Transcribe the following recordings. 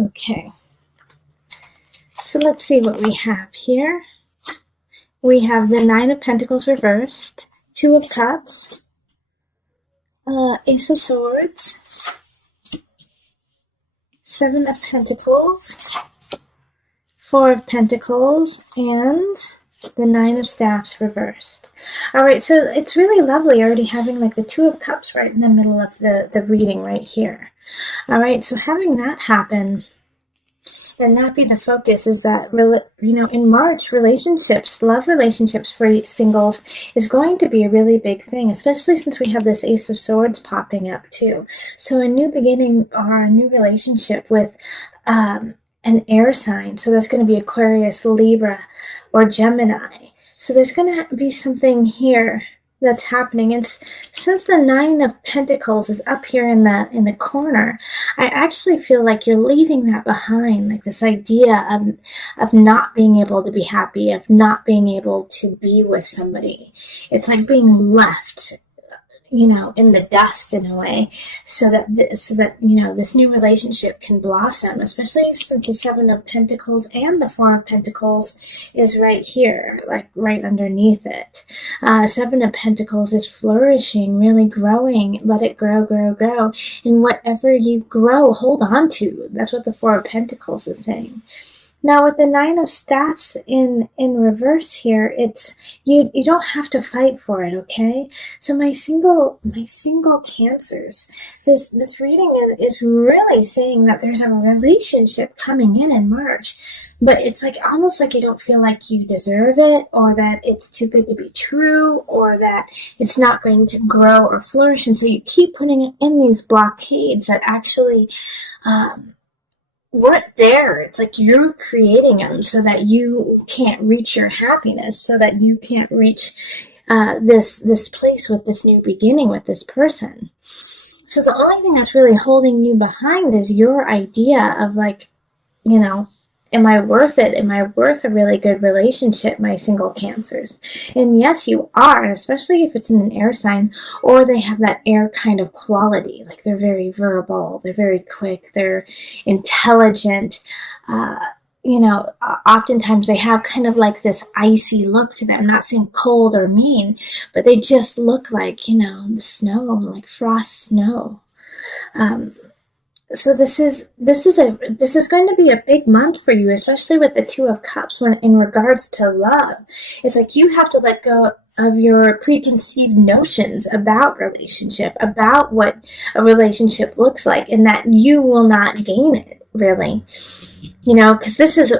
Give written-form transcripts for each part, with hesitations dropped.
Okay, so let's see what we have here. We have the Nine of Pentacles reversed, Two of Cups, Ace of Swords, Seven of Pentacles, Four of Pentacles, and the Nine of Staffs reversed. All right, so it's really lovely already having like the Two of Cups right in the middle of the reading right here. All right, so having that happen and that be the focus is that, in March, relationships, love relationships for singles is going to be a really big thing, especially since we have this Ace of Swords popping up too. So a new beginning or a new relationship with an air sign. So that's going to be Aquarius, Libra, or Gemini. So there's going to be something here that's happening. And since the Nine of Pentacles is up here in the corner, I actually feel like you're leaving that behind, like this idea of not being able to be happy, of not being able to be with somebody. It's like being left, in the dust in a way, so that this new relationship can blossom, especially since the Seven of Pentacles and the Four of Pentacles is right here, like right underneath it. Seven of Pentacles is flourishing, really growing. Let it grow, grow, grow. And whatever you grow, hold on to. That's what the Four of Pentacles is saying. Now with the Nine of Staffs in reverse here, it's you don't have to fight for it, okay? So my single Cancers, this reading is really saying that there's a relationship coming in March, but it's like almost like you don't feel like you deserve it, or that it's too good to be true, or that it's not going to grow or flourish, and so you keep putting in these blockades that actually weren't there. It's like you're creating them so that you can't reach your happiness, so that you can't reach this place with this new beginning with this person. So the only thing that's really holding you behind is your idea of like, am I worth it? Am I worth a really good relationship, my single Cancers? And yes, you are, especially if it's in an air sign, or they have that air kind of quality. Like they're very verbal, they're very quick, they're intelligent. Oftentimes they have kind of like this icy look to them. I'm not saying cold or mean, but they just look like, the snow, like frost snow. So this is going to be a big month for you, especially with the Two of Cups when in regards to love. It's like you have to let go of your preconceived notions about relationship, about what a relationship looks like, and that you will not gain it, really. Because this is,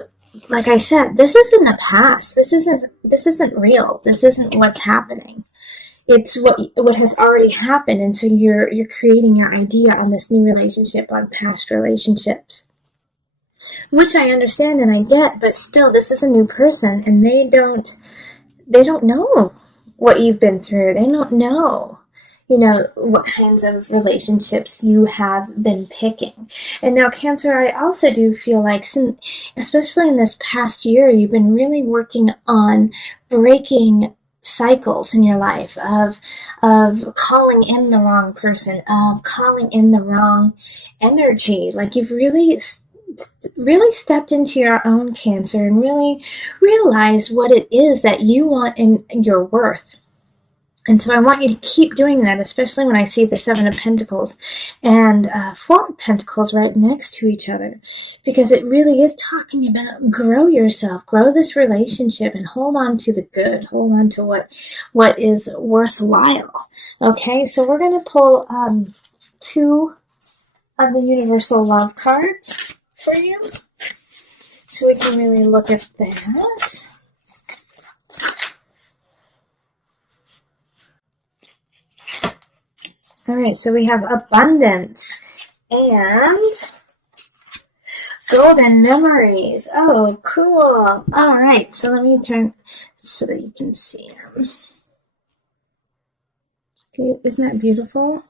like I said, this is in the past. This isn't real. This isn't what's happening. It's what has already happened, and so you're creating your idea on this new relationship, on past relationships, which I understand and I get, but still, this is a new person, and they don't know what you've been through. They don't know, what kinds of relationships you have been picking. And now, Cancer, I also do feel like, especially in this past year, you've been really working on breaking cycles in your life of calling in the wrong person, of calling in the wrong energy. Like you've really stepped into your own Cancer and really realized what it is that you want in your worth. And so I want you to keep doing that, especially when I see the Seven of Pentacles and Four of Pentacles right next to each other, because it really is talking about grow yourself, grow this relationship, and hold on to the good, hold on to what is worthwhile. Okay, so we're going to pull two of the Universal Love cards for you, so we can really look at that. All right, so we have Abundance and Golden Memories. Oh, cool. All right, so let me turn so that you can see them. Isn't that beautiful?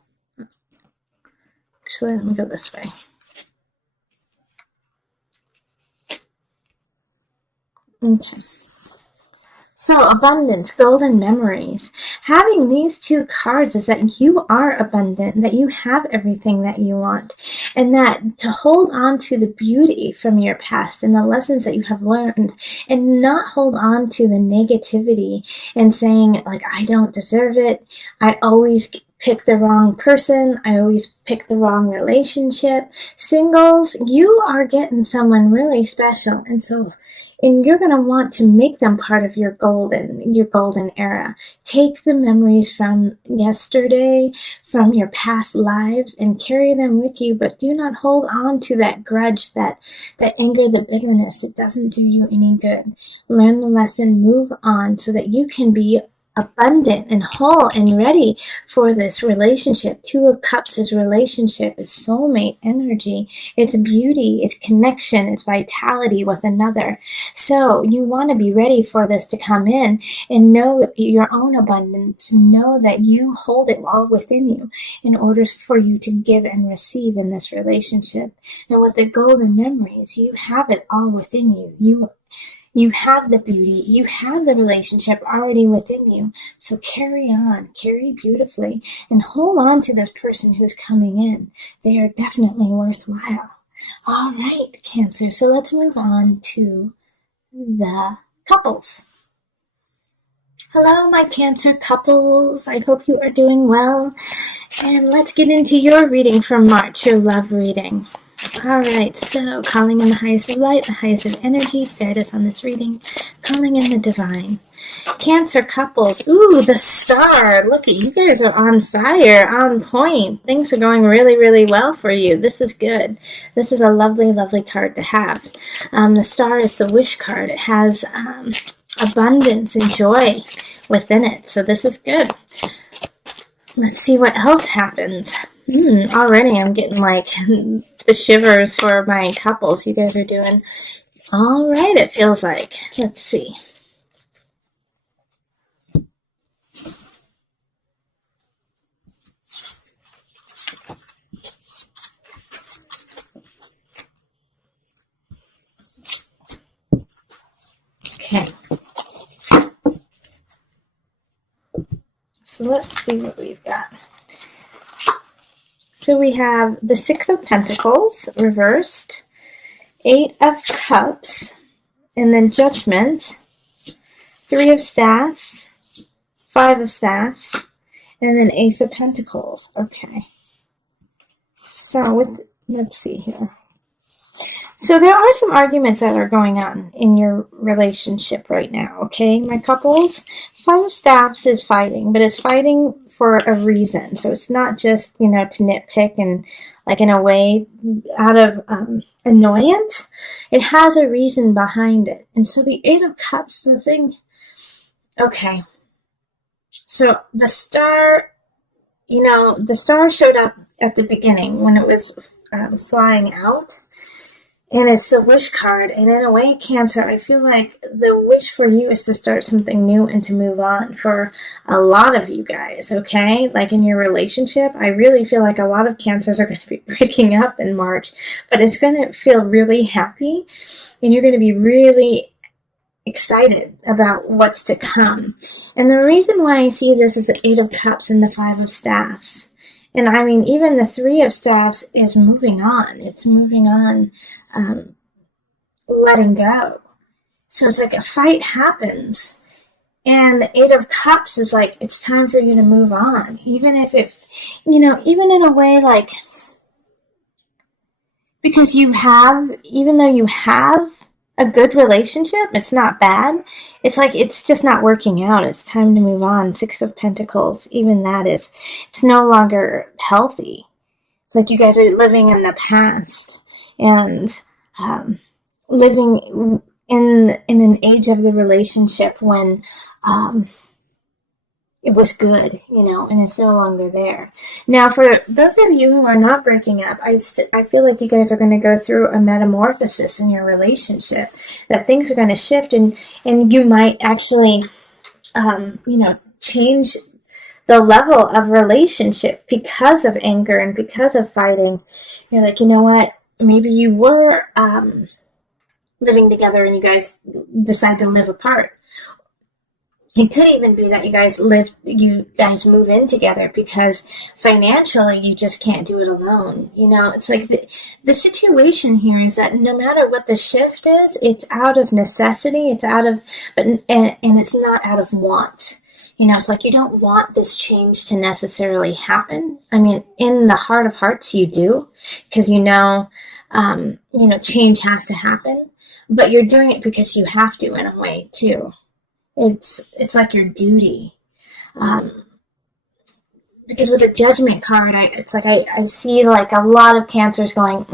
Actually, let me go this way. Okay. So, abundance, golden memories. Having these two cards is that you are abundant, that you have everything that you want. and that to hold on to the beauty from your past and the lessons that you have learned, and not hold on to the negativity and saying, like, I don't deserve it, I always pick the wrong person, I always pick the wrong relationship. Singles, you are getting someone really special, and you're going to want to make them part of your golden era. Take the memories from yesterday, from your past lives, and carry them with you, but do not hold on to that grudge, that anger, the bitterness. It doesn't do you any good. Learn the lesson, move on, so that you can be abundant and whole and ready for this relationship. Two of Cups is relationship, is soulmate energy. It's beauty, it's connection, it's vitality with another. So you want to be ready for this to come in and know your own abundance. Know that you hold it all within you in order for you to give and receive in this relationship. And with the golden memories, you have it all within you. You have the beauty, you have the relationship already within you. So carry on, carry beautifully, and hold on to this person who's coming in. They are definitely worthwhile. All right, Cancer. So let's move on to the couples. Hello, my Cancer couples. I hope you are doing well. And let's get into your reading for March, your love reading. All right, so calling in the highest of light, the highest of energy to guide us on this reading. Calling in the divine. Cancer couples. Ooh, the star. Look at you guys are on fire, on point. Things are going really, really well for you. This is good. This is a lovely, lovely card to have. The star is the wish card. It has abundance and joy within it. So this is good. Let's see what else happens. Already I'm getting like the shivers for my couples. You guys are doing all right, it feels like. Let's see. Okay. So let's see what we've got. So we have the Six of Pentacles reversed, Eight of Cups, and then Judgment, Three of Staffs, Five of Staffs, and then Ace of Pentacles. Okay. So let's see here. So there are some arguments that are going on in your relationship right now, okay, my couples? Five of Staffs is fighting, but it's fighting for a reason. So it's not just, to nitpick and, like, in a way, out of annoyance. It has a reason behind it. And so the Eight of Cups, the thing, okay. So the star, the star showed up at the beginning when it was flying out. And it's the wish card. And in a way, Cancer, I feel like the wish for you is to start something new and to move on for a lot of you guys, okay? Like in your relationship, I really feel like a lot of Cancers are going to be breaking up in March. But it's going to feel really happy. And you're going to be really excited about what's to come. And the reason why I see this is the Eight of Cups and the Five of Staffs. And I mean, even the Three of Staffs is moving on. It's moving on, letting go. So it's like a fight happens. And the Eight of Cups is like, it's time for you to move on. Even if it, even in a way like, because even though you have a good relationship, it's not bad. It's like, it's just not working out. It's time to move on. Six of Pentacles, even that is, it's no longer healthy. It's like you guys are living in the past and living in an age of the relationship when it was good, and it's no longer there. Now, for those of you who are not breaking up, I feel like you guys are going to go through a metamorphosis in your relationship, that things are going to shift, and you might actually, change the level of relationship because of anger and because of fighting. You're like, you know what? Maybe you were living together and you guys decide to live apart. It could even be that you guys move in together because financially you just can't do it alone. It's like the situation here is that no matter what the shift is, it's out of necessity, and it's not out of want. It's like you don't want this change to necessarily happen. I mean, in the heart of hearts, you do, because change has to happen, but you're doing it because you have to in a way too. It's like your duty. Because with the Judgment card, I see like a lot of Cancers going,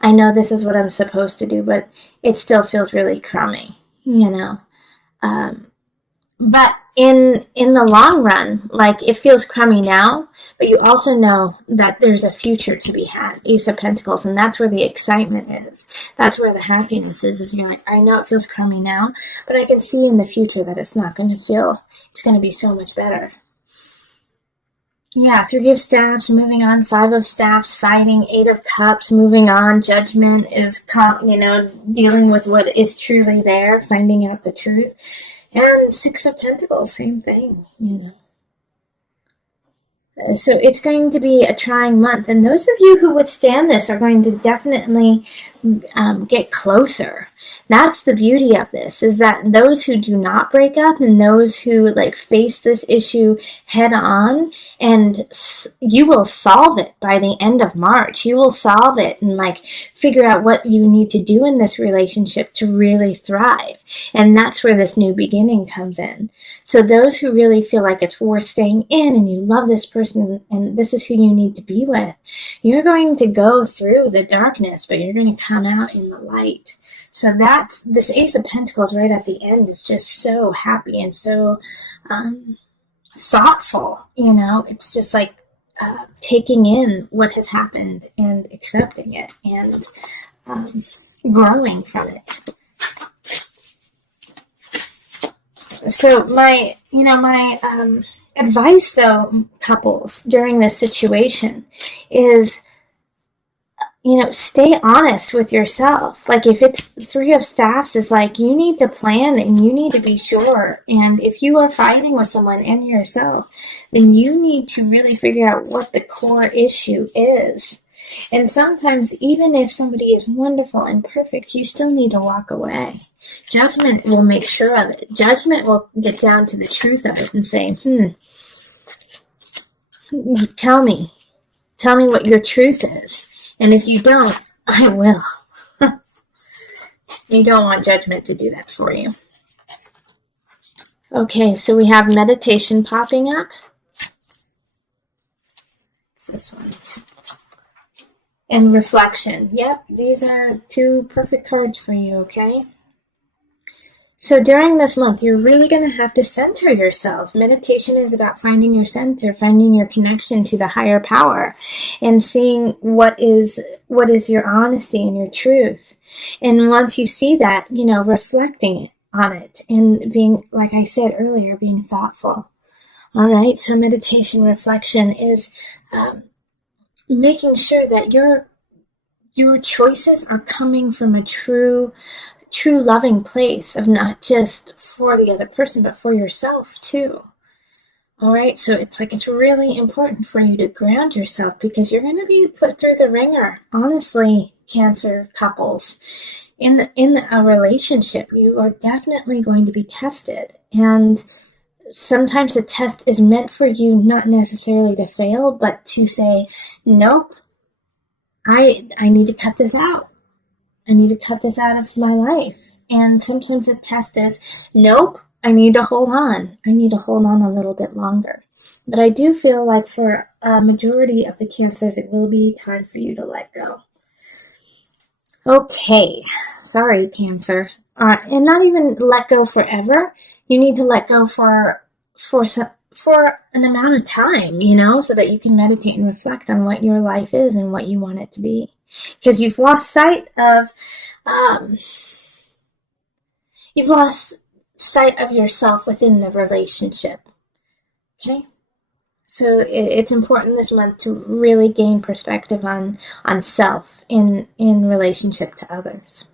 I know this is what I'm supposed to do, but it still feels really crummy, But in the long run, like it feels crummy now, but you also know that there's a future to be had. Ace of Pentacles, and that's where the excitement is. That's where the happiness is you're like, I know it feels crummy now, but I can see in the future that it's going to be so much better. Yeah, Three of Staffs, moving on. Five of Staffs, fighting. Eight of Cups, moving on. Judgment is, dealing with what is truly there, finding out the truth. And Six of Pentacles, same thing, So it's going to be a trying month. And those of you who withstand this are going to definitely get closer. That's the beauty of this, is that those who do not break up and those who face this issue head on, and you will solve it by the end of March. You will solve it and figure out what you need to do in this relationship to really thrive. And that's where this new beginning comes in. So those who really feel like it's worth staying in and you love this person and this is who you need to be with, you're going to go through the darkness, but you're going to come out in the light. So this Ace of Pentacles right at the end is just so happy and so thoughtful. It's just like taking in what has happened and accepting it and growing from it. So my advice, though, couples, during this situation is, stay honest with yourself. If it's Three of Staffs, it's you need to plan and you need to be sure. And if you are fighting with someone and yourself, then you need to really figure out what the core issue is. And sometimes, even if somebody is wonderful and perfect, you still need to walk away. Judgment will make sure of it. Judgment will get down to the truth of it and say, tell me what your truth is. And if you don't, I will. You don't want Judgment to do that for you. Okay, so we have meditation popping up. It's this one. And reflection. Yep, these are two perfect cards for you, okay? So during this month, you're really going to have to center yourself. Meditation is about finding your center, finding your connection to the higher power, and seeing what is your honesty and your truth. And once you see that, reflecting on it and being, like I said earlier, being thoughtful. All right, so meditation reflection is making sure that your choices are coming from a true loving place of not just for the other person, but for yourself too. All right, so it's really important for you to ground yourself because you're going to be put through the ringer. Honestly, Cancer couples, in a relationship, you are definitely going to be tested. And sometimes the test is meant for you not necessarily to fail, but to say, nope, I need to cut this out. I need to cut this out of my life. And sometimes the test is, nope, I need to hold on. I need to hold on a little bit longer. But I do feel like for a majority of the Cancers, it will be time for you to let go. Okay, sorry, Cancer. And not even let go forever. You need to let go for an amount of time, so that you can meditate and reflect on what your life is and what you want it to be. Because you've lost sight of yourself within the relationship. Okay? So it's important this month to really gain perspective on self in relationship to others.